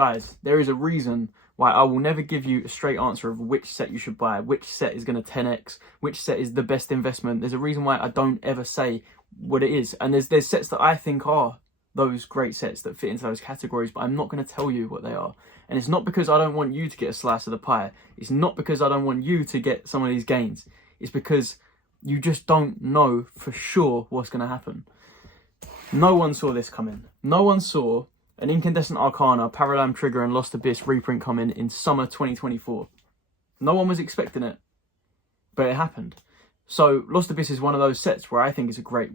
guys, there is a reason why I will never give you a straight answer of which set you should buy, which set is going to 10x, which set is the best investment. There's a reason why I don't ever say what it is. And there's sets that I think are those great sets that fit into those categories, but I'm not going to tell you what they are. And it's not because I don't want you to get a slice of the pie. It's not because I don't want you to get some of these gains. It's because you just don't know for sure what's going to happen. No one saw this coming. No one saw an Incandescent Arcana, Paradigm Trigger and Lost Abyss reprint coming in summer 2024. No one was expecting it, but it happened. So Lost Abyss is one of those sets where I think it's a great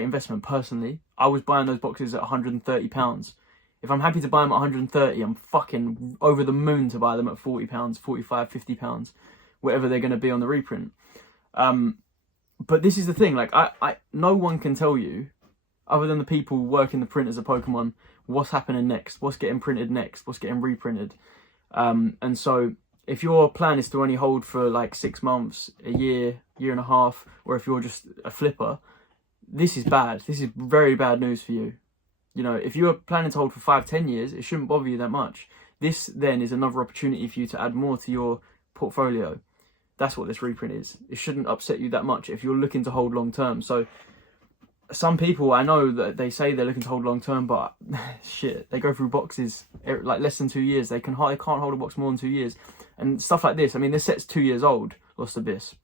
investment personally. I was buying those boxes at £130. If I'm happy to buy them at 130, I'm fucking over the moon to buy them at £40, 45, £50, whatever they're going to be on the reprint. But this is the thing, like no one can tell you, other than the people working the printers of Pokemon, what's happening next, what's getting printed next, what's getting reprinted. And so if your plan is to only hold for like 6 months, a year, year and a half, or if you're just a flipper, this is bad. This is very bad news for you. You know, if you're planning to hold for 5-10 years, it shouldn't bother you that much. This then is another opportunity for you to add more to your portfolio. That's what this reprint is. It shouldn't upset you that much if you're looking to hold long term. So some people, I know that they say they're looking to hold long term, but shit, they go through boxes like less than 2 years. They can't hold a box more than 2 years. And stuff like this. I mean, this set's 2 years old, Lost Abyss.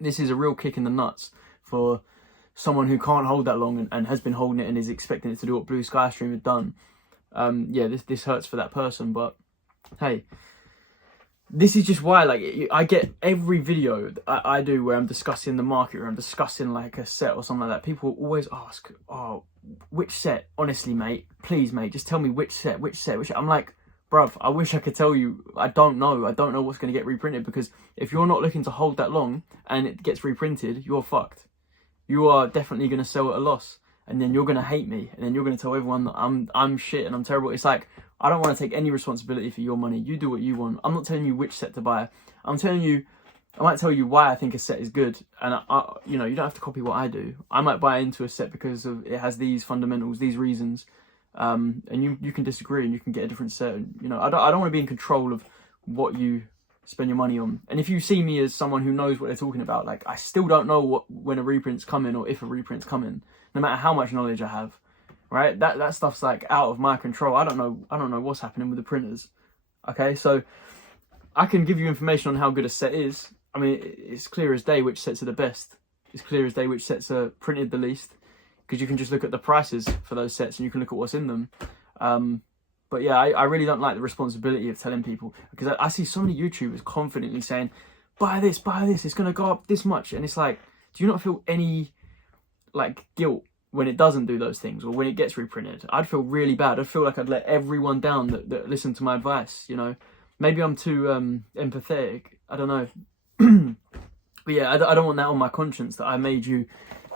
This is a real kick in the nuts for someone who can't hold that long and has been holding it and is expecting it to do what Blue Sky Stream had done. Yeah, this hurts for that person, but hey, this is just why, like, I get every video that I do where I'm discussing the market or I'm discussing like a set or something like that. People always ask, oh, which set? Honestly, mate, please, mate, just tell me which set. I'm like, bruv, I wish I could tell you. I don't know what's going to get reprinted, because if you're not looking to hold that long and it gets reprinted, you're fucked. You are definitely going to sell at a loss, and then you're going to hate me, and then you're going to tell everyone that I'm shit and I'm terrible. It's like, I don't want to take any responsibility for your money. You do what you want. I'm not telling you which set to buy. I'm telling you, I might tell you why I think a set is good, and you know, you don't have to copy what I do. I might buy into a set because of it has these fundamentals, these reasons, and you can disagree and you can get a different set. You know, I don't want to be in control of what you spend your money on. And if you see me as someone who knows what they're talking about, like, I still don't know when a reprint's coming or if a reprint's coming, no matter how much knowledge I have, right? That stuff's like out of my control. I don't know what's happening with the printers. Okay, so I can give you information on how good a set is. I mean, it's clear as day which sets are the best. It's clear as day which sets are printed the least, because you can just look at the prices for those sets and you can look at what's in them. But yeah, I really don't like the responsibility of telling people, because I see so many YouTubers confidently saying, buy this, it's going to go up this much. And it's like, do you not feel any like guilt when it doesn't do those things or when it gets reprinted? I'd feel really bad. I'd feel like I'd let everyone down that listened to my advice, you know. Maybe I'm too empathetic. I don't know. But yeah, I don't want that on my conscience, that I made you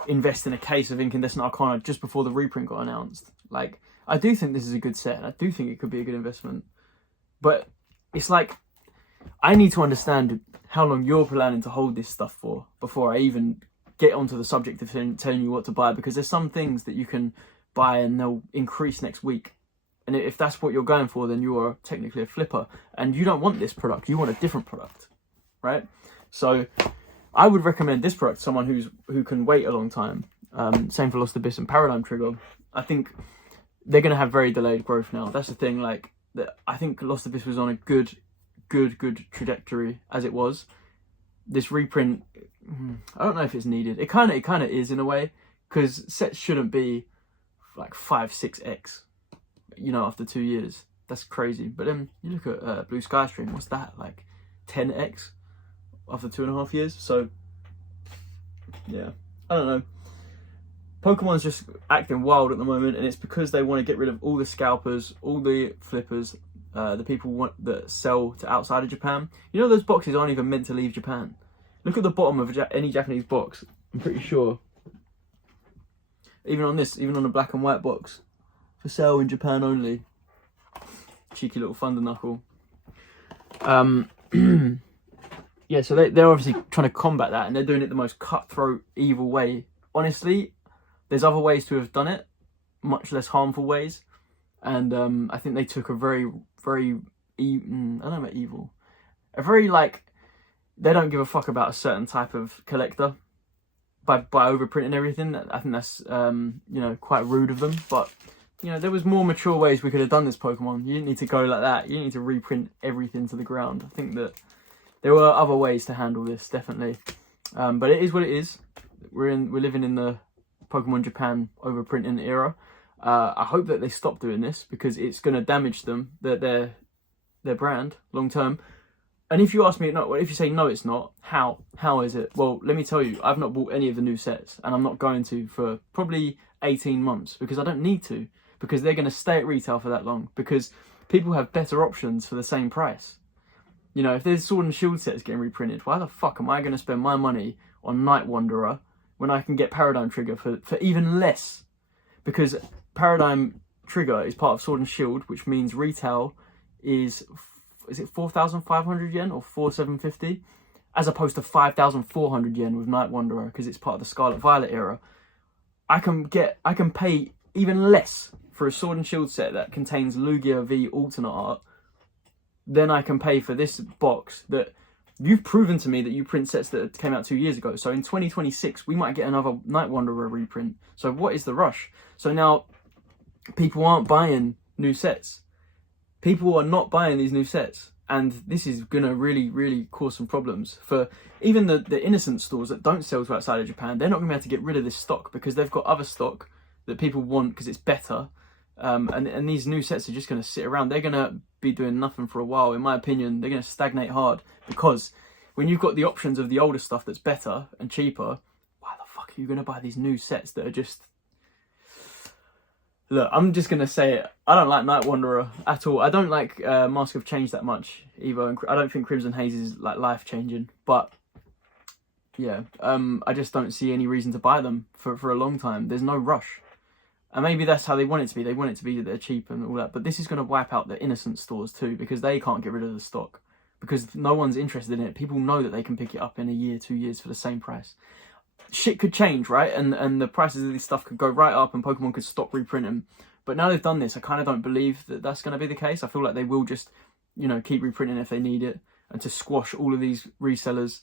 invest in a case of Incandescent Arcana just before the reprint got announced. Like, I do think this is a good set, and I do think it could be a good investment. But it's like, I need to understand how long you're planning to hold this stuff for before I even get onto the subject of telling you what to buy, because there's some things that you can buy and they'll increase next week. And if that's what you're going for, then you are technically a flipper, and you don't want this product, you want a different product, right? So I would recommend this product to someone who can wait a long time. Same for Lost Abyss and Paradigm Trigger. I think they're going to have very delayed growth now. That's the thing. Like, I think Lost Abyss was on a good trajectory as it was. This reprint, I don't know if it's needed. It kind of is in a way, because sets shouldn't be like 5-6x, you know, after 2 years. That's crazy. But then you look at Blue Sky Stream, what's that, like 10x after 2.5 years? So yeah, I don't know. Pokemon's just acting wild at the moment, and it's because they want to get rid of all the scalpers, all the flippers, the people that sell to outside of Japan. You know, those boxes aren't even meant to leave Japan. Look at the bottom of any Japanese box. I'm pretty sure, even on a black and white box, for sale in Japan only. Cheeky little thunder knuckle. Yeah, so they're obviously trying to combat that, and they're doing it the most cutthroat, evil way. Honestly, there's other ways to have done it, much less harmful ways. and I think they took a very I don't know about evil, a very like, they don't give a fuck about a certain type of collector by overprinting everything. I think that's you know, quite rude of them, but you know, there was more mature ways we could have done this Pokemon. You didn't need to go like that. You didn't need to reprint everything to the ground. I think that there were other ways to handle this, definitely. But it is what it is. We're living in the Pokemon Japan overprinting era. I hope that they stop doing this, because it's going to damage them, their brand long term. And if you ask me, no, if you say no, it's not. How is it? Well, let me tell you, I've not bought any of the new sets, and I'm not going to for probably 18 months, because I don't need to, because they're going to stay at retail for that long, because people have better options for the same price. You know, if there's Sword and Shield sets getting reprinted, why the fuck am I going to spend my money on Night Wanderer when I can get Paradigm Trigger for even less? Because Paradigm Trigger is part of Sword and Shield, which means retail is it 4,500 yen or 4,750, as opposed to 5,400 yen with Night Wanderer, because it's part of the Scarlet Violet era. I can pay even less for a Sword and Shield set that contains Lugia V alternate art than I can pay for this box that you've proven to me that you print sets that came out 2 years ago. So in 2026, we might get another Night Wanderer reprint. So what is the rush? So now people aren't buying new sets. People are not buying these new sets. And this is going to really, really cause some problems for even the innocent stores that don't sell to outside of Japan. They're not going to be able to get rid of this stock, because they've got other stock that people want because it's better. And these new sets are just going to sit around. They're going to be doing nothing for a while. In my opinion, they're going to stagnate hard, because when you've got the options of the older stuff that's better and cheaper, why the fuck are you going to buy these new sets that are just... Look, I'm just going to say it. I don't like Night Wanderer at all. I don't like Mask of Change that much either. And I don't think Crimson Haze is like life-changing. But yeah, I just don't see any reason to buy them for a long time. There's no rush. And maybe that's how they want it to be. They want it to be that they're cheap and all that. But this is going to wipe out the innocent stores too, because they can't get rid of the stock. Because no one's interested in it. People know that they can pick it up in a year, 2 years for the same price. Shit could change, right? And the prices of this stuff could go right up, and Pokemon could stop reprinting. But now they've done this, I kind of don't believe that that's going to be the case. I feel like they will just, you know, keep reprinting if they need it, and to squash all of these resellers.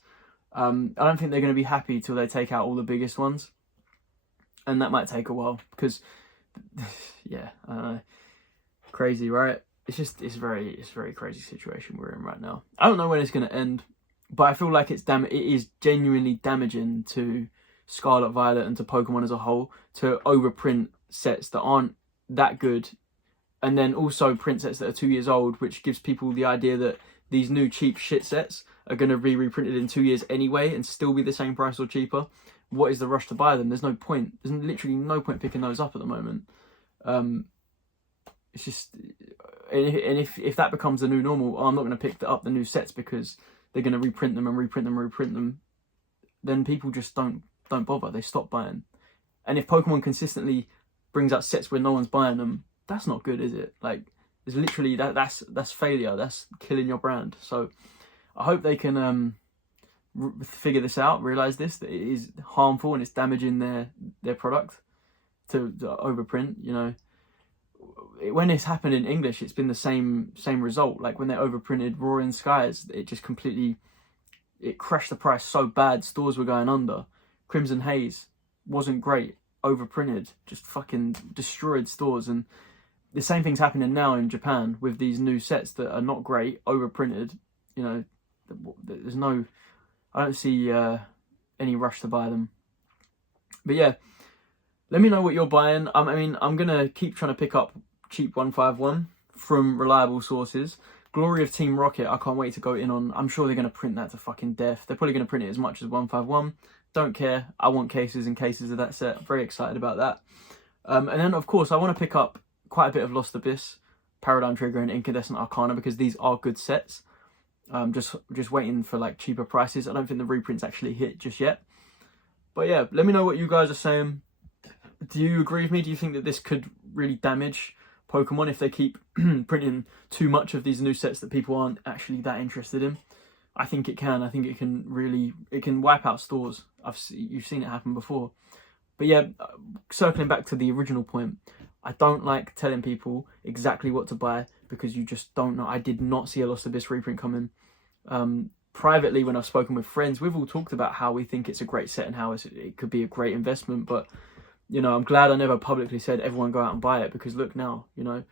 I don't think they're going to be happy till they take out all the biggest ones. And that might take a while, because, yeah, I don't know. Crazy, right? It's a very crazy situation we're in right now. I don't know when it's going to end, but I feel like it is genuinely damaging to Scarlet Violet and to Pokemon as a whole to overprint sets that aren't that good, and then also print sets that are 2 years old, which gives people the idea that these new cheap shit sets are going to be reprinted in 2 years anyway and still be the same price or cheaper. What is the rush to buy them? There's no point. There's literally no point picking those up at the moment. It's just, and if that becomes the new normal, I'm not going to pick up the new sets because they're going to reprint them, then people just don't bother. They stop buying. And if Pokemon consistently brings out sets where no one's buying them, that's not good, is it? Like, it's literally that's failure. That's killing your brand. So I hope they can figure this out, realize that it is harmful and it's damaging their product to overprint. You know, when it's happened in English, it's been the same result. Like when they overprinted Roaring Skies, it just completely crashed the price so bad, stores were going under. Crimson Haze wasn't great, overprinted, just fucking destroyed stores. And the same thing's happening now in Japan with these new sets that are not great, overprinted. You know, there's no, I don't see any rush to buy them. But yeah, let me know what you're buying. I mean, I'm going to keep trying to pick up cheap 151 from reliable sources. Glory of Team Rocket, I can't wait to go in on. I'm sure they're going to print that to fucking death. They're probably going to print it as much as 151. Don't care. I want cases and cases of that set. I'm very excited about that. And then, of course, I want to pick up quite a bit of Lost Abyss, Paradigm Trigger, and Incandescent Arcana, because these are good sets. Just waiting for like cheaper prices. I don't think the reprints actually hit just yet. But yeah, let me know what you guys are saying. Do you agree with me? Do you think that this could really damage Pokemon if they keep printing too much of these new sets that people aren't actually that interested in? I think it can. I think it can wipe out stores. You've seen it happen before. But yeah, circling back to the original point, I don't like telling people exactly what to buy because you just don't know. I did not see a Lost Abyss reprint coming. Privately, when I've spoken with friends, we've all talked about how we think it's a great set and how it could be a great investment. But, you know, I'm glad I never publicly said everyone go out and buy it, because look now, you know,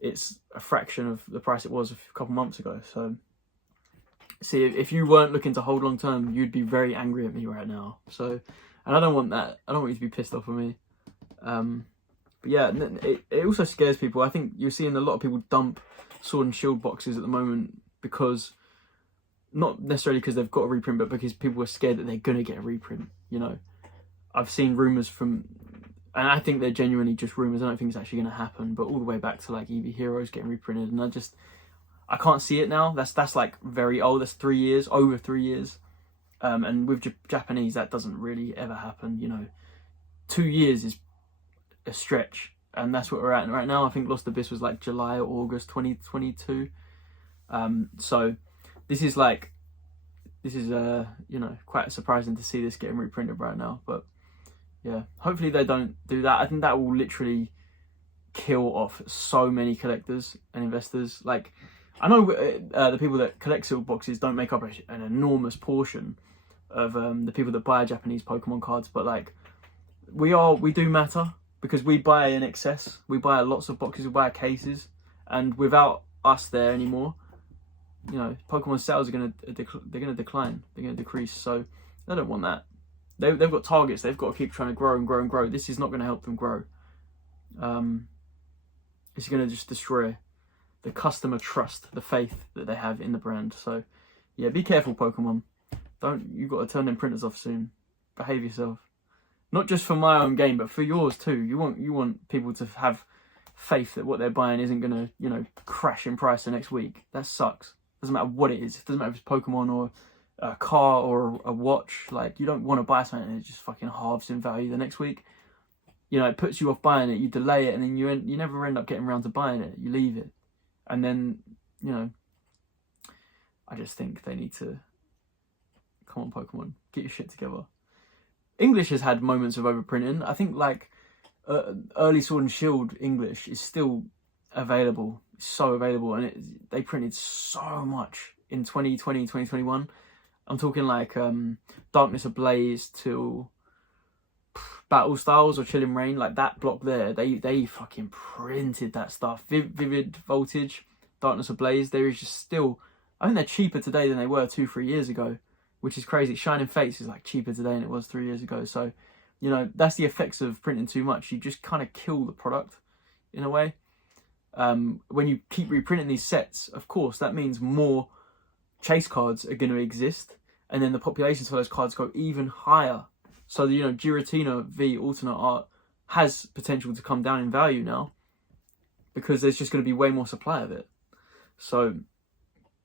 it's a fraction of the price it was a couple months ago. So, see, if you weren't looking to hold long term, you'd be very angry at me right now. So, and I don't want that. I don't want you to be pissed off with me. But yeah, it also scares people. I think you're seeing a lot of people dump Sword and Shield boxes at the moment because, not necessarily because they've got a reprint, but because people are scared that they're going to get a reprint, you know. I've seen rumours from, and I think they're genuinely just rumours, I don't think it's actually going to happen, but all the way back to like Eevee Heroes getting reprinted, and I can't see it now. That's like very old. That's 3 years, over 3 years. And with Japanese, that doesn't really ever happen, you know. 2 years is a stretch, and that's what we're at right now. I think Lost Abyss was like July or August 2022. So this is you know, quite surprising to see this getting reprinted right now. But yeah, hopefully they don't do that. I think that will literally kill off so many collectors and investors. Like, I know the people that collect sealed boxes don't make up an enormous portion of the people that buy Japanese Pokemon cards, but like we do matter, because we buy in excess. We buy lots of boxes, we buy cases, and without us there anymore, you know, Pokemon sales are going to decline. They're going to decrease. So they don't want that. They've got targets. They've got to keep trying to grow and grow and grow. This is not going to help them grow. It's going to just destroy the customer trust, the faith that they have in the brand. So yeah, be careful, Pokemon. You've got to turn them printers off soon. Behave yourself. Not just for my own game, but for yours too. You want people to have faith that what they're buying isn't going to, you know, crash in price the next week. That sucks. Doesn't matter what it is. It doesn't matter if it's Pokemon or a car or a watch. Like, you don't want to buy something and it just fucking halves in value the next week. You know, it puts you off buying it. You delay it, and then you never end up getting around to buying it. You leave it, and then, you know, I just think they need to, come on, Pokemon, get your shit together. English has had moments of overprinting. I think like early Sword and Shield English is still available. It's so available, and they printed so much in 2020, 2021. I'm talking like Darkness Ablaze to Battle Styles or Chilling Reign, like that block there. They fucking printed that stuff. Vivid Voltage, Darkness Ablaze. There is just still, I think they're cheaper today than they were 2-3 years ago, which is crazy. Shining Fates is like cheaper today than it was 3 years ago. So, you know, that's the effects of printing too much. You just kind of kill the product in a way. When you keep reprinting these sets, of course, that means more chase cards are going to exist, and then the populations for those cards go even higher. So, you know, Giratina v alternate art has potential to come down in value now, because there's just going to be way more supply of it. So,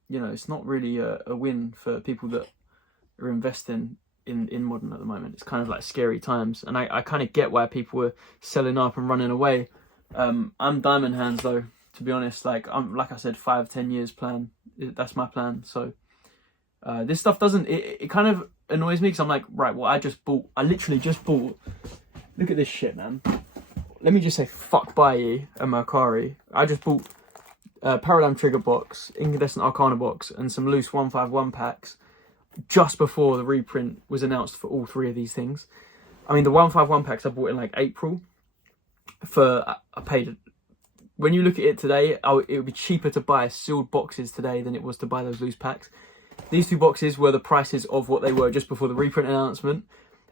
you know, it's not really a win for people that are investing in modern at the moment. It's kind of like scary times, and I kind of get why people were selling up and running away. I'm diamond hands though, to be honest. Like I said, 5-10 years plan. That's my plan. So this stuff doesn't, it kind of annoys me, because I'm like, right, well, I literally just bought, look at this shit, man. Let me just say fuck Bayi and Mercari. I just bought Paradigm Trigger box, Incandescent Arcana box, and some loose 151 packs just before the reprint was announced for all three of these things. I mean, the 151 packs I bought in like April. I paid, when you look at it today, it would be cheaper to buy sealed boxes today than it was to buy those loose packs. These two boxes were the prices of what they were just before the reprint announcement.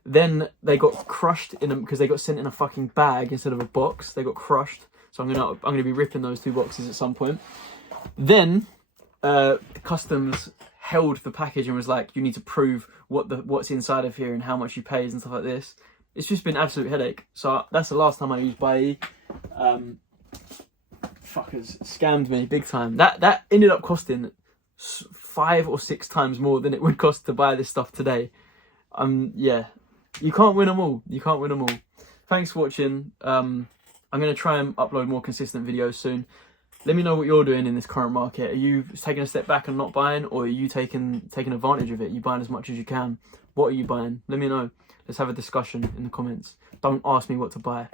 Then they got crushed in them because they got sent in a fucking bag instead of a box. They got crushed. So I'm gonna be ripping those two boxes at some point. Then the customs held the package and was like, you need to prove what's inside of here and how much you paid and stuff like this. It's just been an absolute headache. So that's the last time I used Bayi. Fuckers scammed me big time. That ended up costing 5 or 6 times more than it would cost to buy this stuff today. Yeah, you can't win them all. You can't win them all. Thanks for watching. I'm going to try and upload more consistent videos soon. Let me know what you're doing in this current market. Are you taking a step back and not buying, or are you taking advantage of it? Are you buying as much as you can? What are you buying? Let me know. Let's have a discussion in the comments. Don't ask me what to buy.